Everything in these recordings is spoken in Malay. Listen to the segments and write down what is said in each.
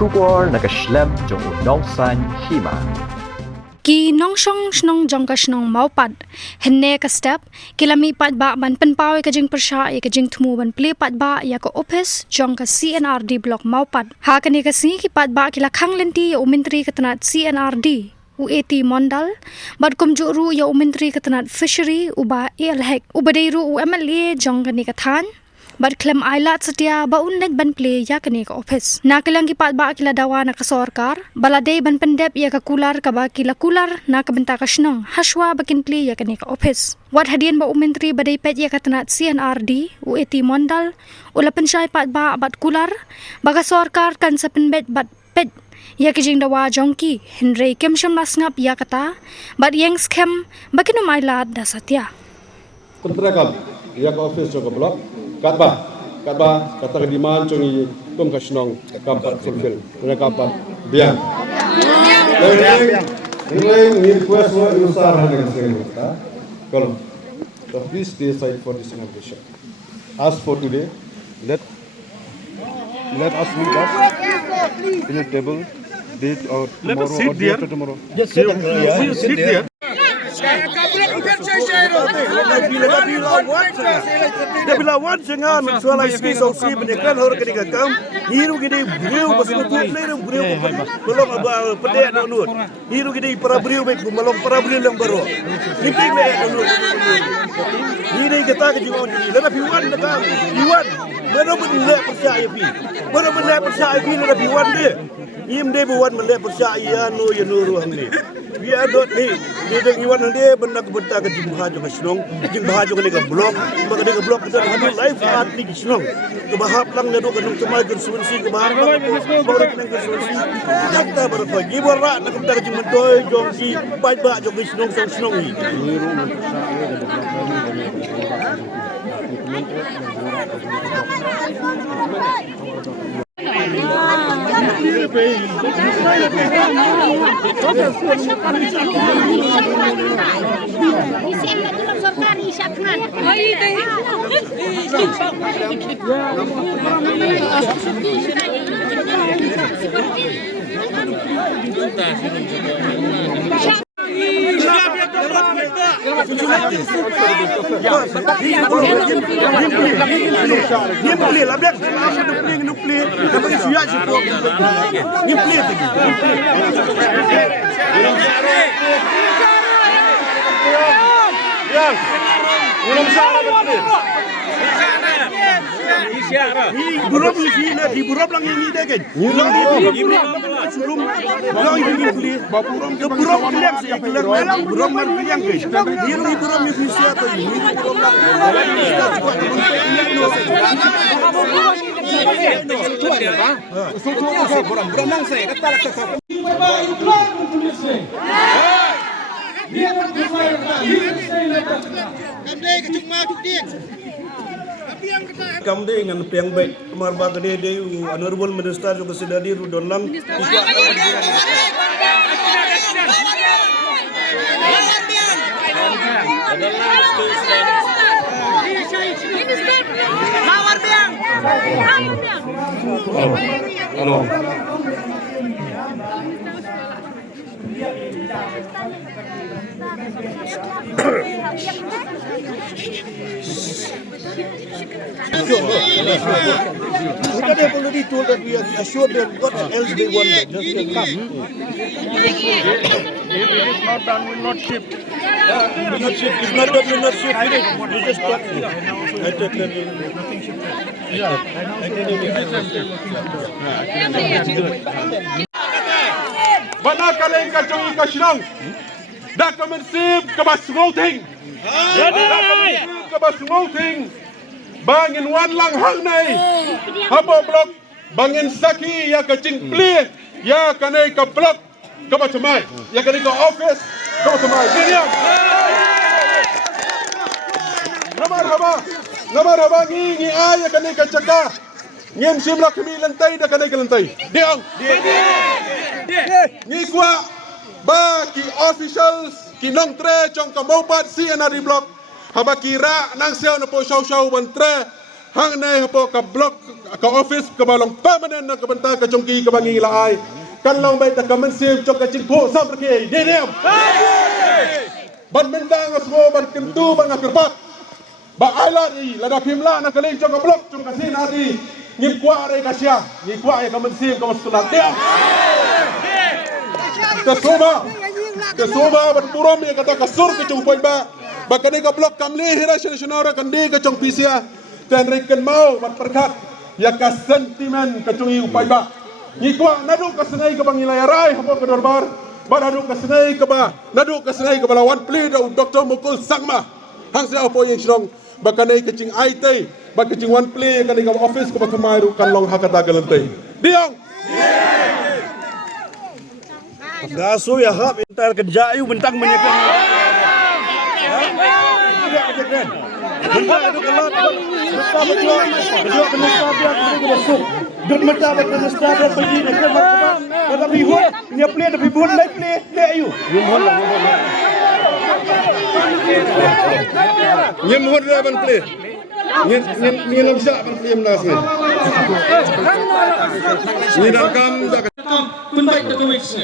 Shubor nakaslem jong Nongshong Hima. Ki Nongshong Shnong jong ka Shnong Mawpat henne ka step kilami pat ba ban penpaw ka jing persya ka jing thmu ban Plie pat ba ya ka Ophis jong ka C&Rd block Mawpat ha kani ka si ki pat ba kila Khang Lynti ya umintri ka tanat C&Rd UAT Mondal bad kumjuru ya umintri ka tanat fishery uba elhek ubadeiru MLA jong kani ka than bad klem ailat setia ba unnet ban Plie ya kani ka Ophis na kilang kipat ba kila Dawa na ka sorkar balade ban Pyndep ya ka kular ka ba kila kular na ka benta ka Shnong haswa bakin Plie ya kani ka Ophis wat hadian ba umintri badai pet ya ka tanat C&Rd UAT Mondal ula pensyai pat ba bat kular baga sorkar kan sa penbet bat pet ya kijing Dawa jongki Henry kem syam lasngap ya kata bat yang skem bakin ailat da satya kontrakam ya ka Ophis ka blok Katba kata kediman congi tum ka Shnong kampat fulfill na kampat biang ni request wa usar hanen sekali kalau please stay aside for this conversation as for today let us meet us in a table date or tomorrow or day after tomorrow just sit there dia bila wan jangan soal iski sausi menekan hor ketika kam hiru gede beliau pasal tu player beliau belum apa pedek nak nut hiru gede para beliau baik belum para beliau yang baru niping le nut ini kita ke jiwa ni lena piwan dekat piwan benar-benar percaya pi benar-benar percaya pi lena piwan dia im dia buat melek percaya no ya nuruang ni biar dot ni dia dengan iwan dia benar kebentar ke jingkular ke Shnong jingkular ke ke blok maka dia ke blok kita ada live art ni ke Shnong ke bahap lang dia dok ke tempat konsumensi ke bahap baru kena konsumensi jakta berpagi berak nak kebentar ke jingkular jongsi baik-baik jong ke Shnong ni Ni boleh lah biar apa nuklir apa que suya sipo ni boleh tu yang belum salah betul ni buruk ni sini di buruk lang ini dah kan sebelum orang ini boleh buruk yang saya bilang buruk mana yang kan ni buruk ni siapa ini buruk lang Kamde dengan piang baik kemar bagade de honorable minister juga sedadi rudon lang Halo. They have already told that we are assured them what else they want. Just to come. If it is not done, will not ship. It's not that we're not ship. We just talk. I take that. Yeah. Bana kaleng ka congi ka Shnong dak kamensip ka basmoting ka basmoting bangin wan lang hang nai habo blok bangin saki ya ka jing Plie ya kanai ka blok ka bacamai ya kanai ka Ophis ka bacamai diam namar haba ngi ay kanai ka chaka ngem simla kami lantai da kanai ka lantai diam ngi kwa ba ki officials ki nong tre chong ka Mawpat C&Rd block haba kira nang seo na po shaw ban tre hang nay hapo ka block ka office ka balong permanent na kabanta ka chongki ka bangi laai kan long bai ta kamen sim chok ka chingpo sam rake de dem ban mendang asmo ban kentu ban akerpat ba ailat i lada pimla na kaling chok ka block chok ka sin ati ngim kwa re ka sia ngi kwa ka men sim ka masula dem ke soba ban burom ya kata kasur ke chung poin ba kani ka blok kamli hira shenora kandi ke chung pisia ten reken mau bat perkat ya ka sentimen ke chung upai ba ni kwa nadu ka senai ke bangilai rai hapo ke dorbar ba nadu ka senai ke ba nadu ka senai ke balawan pli da doktor mukul sangma hang sia apo yang Shnong ba kani ke ching ai tai ba ke ching wan pli kani ka office ke ba thamai ru kan long hakata ke Lynti diong Gaso ya hap entar kerja ayu bentang menyekan. Bentang itu kelat. Bentang berdua penista dia pergi masuk. Dan mereka penista dia pergi nak macam. Tapi hut dia play tapi pun naik play ayu. Nyem hut dia ban play. Nyem bisa ban play menas ni. Ni dan kam dah Pyndep the weeks.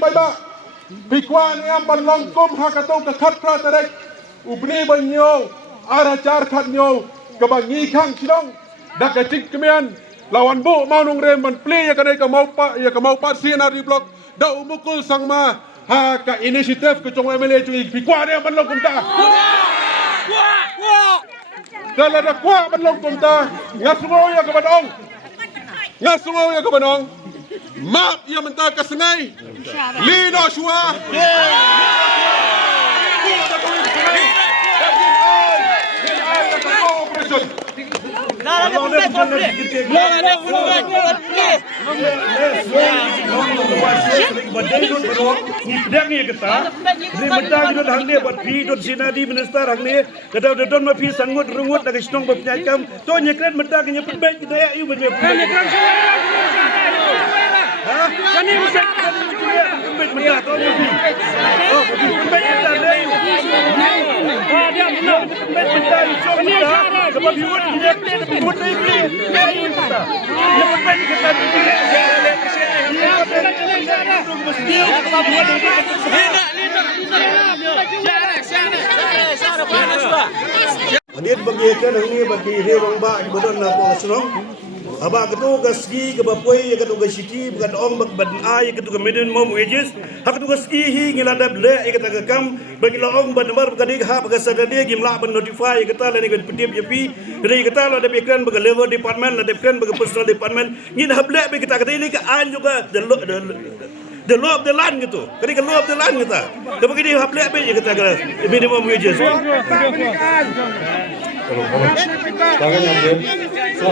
Baiba bikwan yang panlongkom hakatong ka khatra tarek ubni banyo arachar khatnyo kabangi khang Shnong dak tik kemian lawan bu maunung rem ban play ya kadai ka Mawpat C&Rd block da umukul sangma ha ka initiative ke chong MLA chui bikwan yang panlongkom ta kalau ada kuat panlongkom ta ngasungo ya ka banong ngasungo ya ka banong map yang mentah ke sengai Lino Shua Kani bisa Pyndep media tu ni. Oh, Pyndep kita leh. Dia benar. Pyndep kita show kita. Sebab viewer dia play tapi viewer ni play. Dia kita. Dia Pyndep kita play. Dia mesti sebab viewer dia. Dia bagikan ini bagi rewang ba di badan apa Shnong. Aba ketu gaski ke bapoi ketu gasiki bukan ong bag ai ketu minimum wages hak ketu gaski hi ngilada ble kata kam bagi la ong ban mar kadi ha baga sadade gimla ban notify kata la ni kan Pyndep yapi kadi kata la de bekran baga level department la dekran baga personal department ngin ha ble be kita ini ke an juga the law of the land gitu kadi ke law of the land kita tapi kadi ha ble be kata minimum wages tangan yang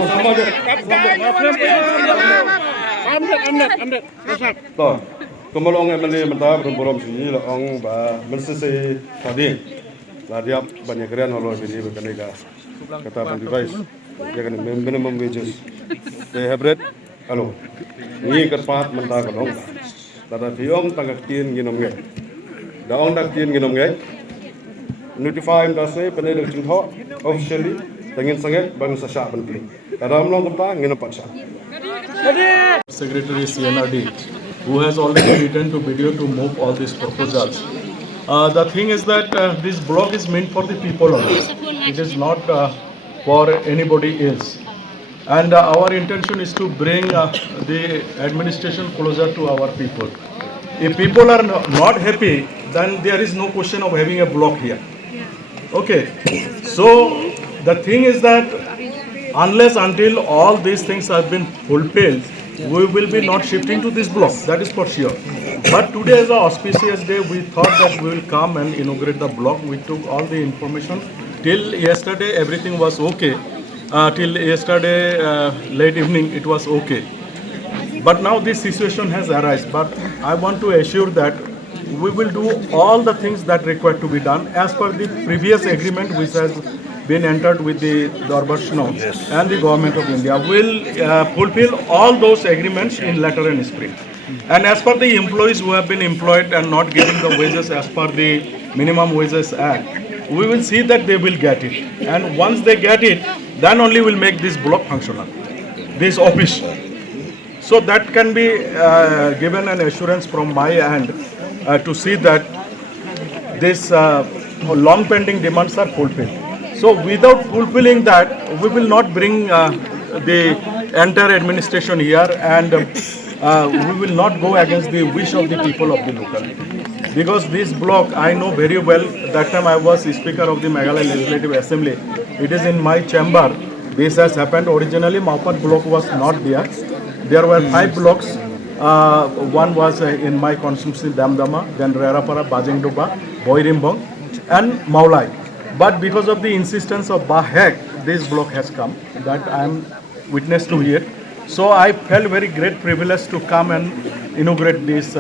sama je to kemalong MLA mentah berom sini la ong ba mensese tadi la dia banyak keren holo bini bekanega kata pan device dia kan minimum wages they have read halo ni kerpat mentah kolong tata tiong tangak tin ginom nge daong dak tin ginom nge notify industry peneluk jingho officially tangin sangat bangsa syak penting kadam long kata nginam paksa Secretary C&Rd, who has already written to video to move all these proposals. The thing is that this block is meant for the people only. It is not for anybody else. And our intention is to bring the administration closer to our people. If people are not happy, then there is no question of having a block here. Okay, so the thing is that unless until all these things have been fulfilled, we will be not shifting to this block, that is for sure. But today is an auspicious day, we thought that we will come and inaugurate the block. We took all the information. Till yesterday everything was okay. Till yesterday late evening it was okay. But now this situation has arisen. But I want to assure that we will do all the things that required to be done as per the previous agreement which has been entered with the Shnong and the government of India. Will fulfill all those agreements in letter and spirit. And as per the employees who have been employed and not getting the wages as per the Minimum Wages Act, we will see that they will get it. And once they get it, then only we'll make this block functional, this office. So that can be given an assurance from my end to see that this long pending demands are fulfilled. So without fulfilling that, we will not bring the entire administration here, and we will not go against the wish of the people of the locality. Because this block, I know very well, that time I was Speaker of the Meghalaya Legislative Assembly. It is in my chamber. This has happened. Originally, Mawpat block was not there. There were 5 blocks. One was in my constituency, Damdama, then Rerapara, Bajingduba, Boirimbong, and Maulai. But because of the insistence of Bahek, this block has come. That I am witness to here. So I felt very great privilege to come and inaugurate this